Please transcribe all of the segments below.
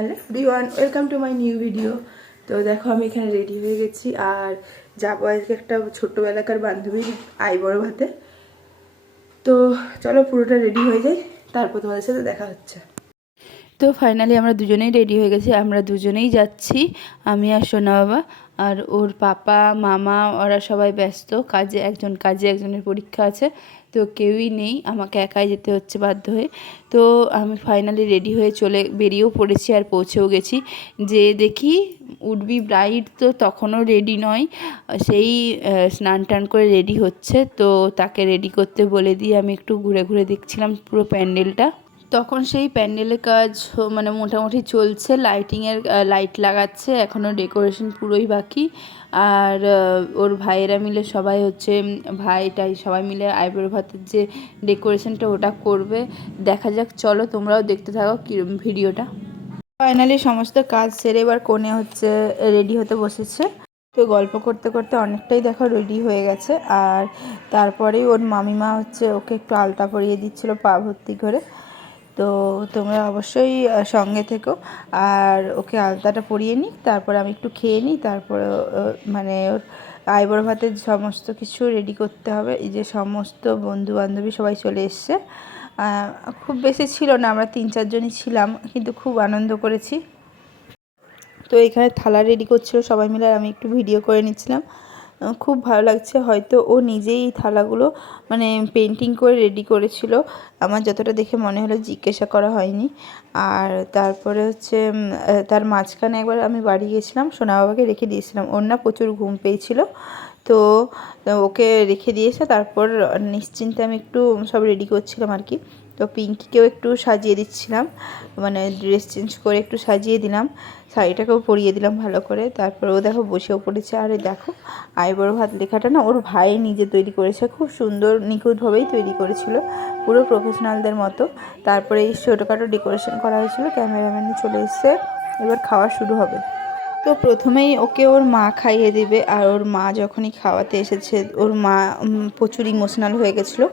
Hello everyone, welcome to my new video. তো দেখো আমি এখানে রেডি হয়ে গেছি আর যাবো আজকে একটা ছোট্টবেলাকার বান্ধবীর আইবড় ভাতে। তো চলো পুরোটা রেডি হয়ে যাই, তারপর তোমাদের সাথে দেখা হচ্ছে। তো ফাইনালি আমরা দুজনেই রেডি হয়ে গেছি, আমরা দুজনেই যাচ্ছি, আমি আর সোনা বাবা। আর ওর পাপা মামা ওরা সবাই ব্যস্ত কাজে, একজনের পরীক্ষা আছে, তো কেউই নেই, আমাকে একাই যেতে হচ্ছে বাধ্য হয়ে। তো আমি ফাইনালি রেডি হয়ে বেরিয়েও পড়েছি আর পৌঁছেও গেছি। যে দেখি উডবি ব্রাইড তো তখনও রেডি নয়, সেই স্নান টান করে রেডি হচ্ছে। তো তাকে রেডি করতে বলে দিয়ে আমি একটু ঘুরে ঘুরে দেখছিলাম পুরো প্যান্ডেলটা। তখন সেই প্যান্ডেলের কাজ মানে মোটামুটি চলছে, লাইট লাগাচ্ছে, এখনও ডেকোরেশন পুরোই বাকি। আর ওর ভাইয়েরা মিলে সবাই ভাইটাই সবাই মিলে আইবুড়ো ভাতের যে ডেকোরেশনটা ওটা করবে। দেখা যাক, চলো তোমরাও দেখতে থাকো ভিডিওটা। ফাইনালি সমস্ত কাজ সেরে এবার কোণে রেডি হতে বসেছে। তো গল্প করতে করতে অনেকটাই দেখো রেডি হয়ে গেছে। আর তারপরেই ওর মামিমা ওকে একটু আলতা পরিয়ে দিচ্ছিলো পা ভর্তি করে। তো তোমরা অবশ্যই সঙ্গে থেকো আর ওকে আলতাটা পরিয়ে নিই, তারপরে আমি একটু খেয়ে নিই, তারপরে মানে ওর আইবুড়ো ভাতের সমস্ত কিছু রেডি করতে হবে। এই যে সমস্ত বন্ধু বান্ধবী সবাই চলে এসছে, খুব বেশি ছিল না, আমরা 3-4 জনই ছিলাম, কিন্তু খুব আনন্দ করেছি। তো এখানে থালা রেডি করছিল সবাই মিলে, আর আমি একটু ভিডিও করে নিচ্ছিলাম। খুব ভালো লাগছে। হয়তো ও নিজেই থালাগুলো মানে পেন্টিং করে রেডি করেছিল, আমার যতটা দেখে মনে হলো, জিজ্ঞাসা করা হয়নি। আর তারপরে তার মাঝখানে একবার আমি বাড়ি গেছিলাম, সোনা বাবাকে রেখে দিয়েছিলাম, ওর না প্রচুর ঘুম পেয়েছিল। তো ওকে রেখে দিয়েছে, তারপর নিশ্চিন্তে আমি একটু সব রেডি করছিলাম আর কি। তো পিঙ্কিকেও একটু সাজিয়ে দিচ্ছিলাম, মানে ড্রেস চেঞ্জ করে একটু সাজিয়ে দিলাম, শাড়িটাকেও পরিয়ে দিলাম ভালো করে। তারপর ও দেখো বসেও পড়েছে। আর দেখো আইবুড়ো ভাত লেখাটা না ওর ভাই নিজে তৈরি করেছে, খুব সুন্দর নিখুঁতভাবেই তৈরি করেছিল, পুরো প্রফেশনালদের মতো। তারপরে এই ছোটোখাটো ডেকোরেশন করা হয়েছিল, ক্যামেরাম্যান চলে এসছে, এবার খাওয়া শুরু হবে। তো প্রথমেই ওকে ওর মা খাইয়ে দেবে। আর ওর মা যখনই খাওয়াতে এসেছে, ওর মা প্রচুর ইমোশনাল হয়ে গেছিলো,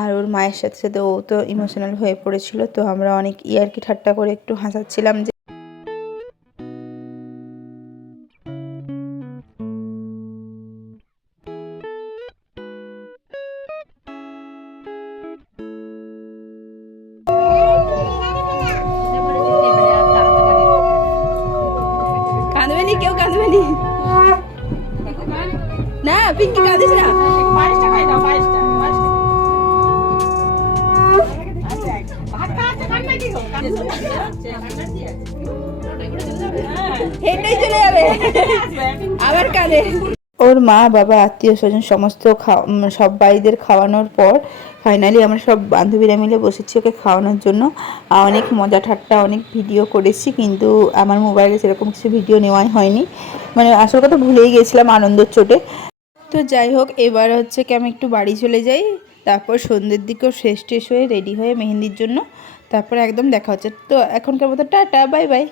আর ওর মায়ের সাথে সাথে ও তো ইমোশনাল হয়ে পড়েছিল। তো আমরা অনেক ইয়ার্কি ঠাট্টা করে একটু হাসাচ্ছিলাম যে কাঁদবেনি, কেউ কাঁদবেনি না, পিঙ্কি কাঁদিস না। হেঁটেই চলে যাবে, আবার কাঁদে। ওর মা বাবা আত্মীয় স্বজন সমস্ত সবাইদের খাওয়ানোর পর ফাইনালি আমরা সব বান্ধবীরা মিলে বসেছি ওকে খাওয়ানোর জন্য। অনেক মজা ঠাট্টা, অনেক ভিডিও করেছি, কিন্তু আমার মোবাইলে সেরকম কিছু ভিডিও নেওয়াই হয়নি, মানে আসল কথা ভুলেই গেছিলাম আনন্দের চোটে। তো যাই হোক, এবার কি আমি একটু বাড়ি চলে যাই, তারপর সন্ধ্যের দিকেও ফ্রেশ ট্রেশ হয়ে রেডি হয়ে মেহেন্দির জন্য, তারপর একদম দেখা হচ্ছে। তো এখনকার মতো টাটা, বাই বাই।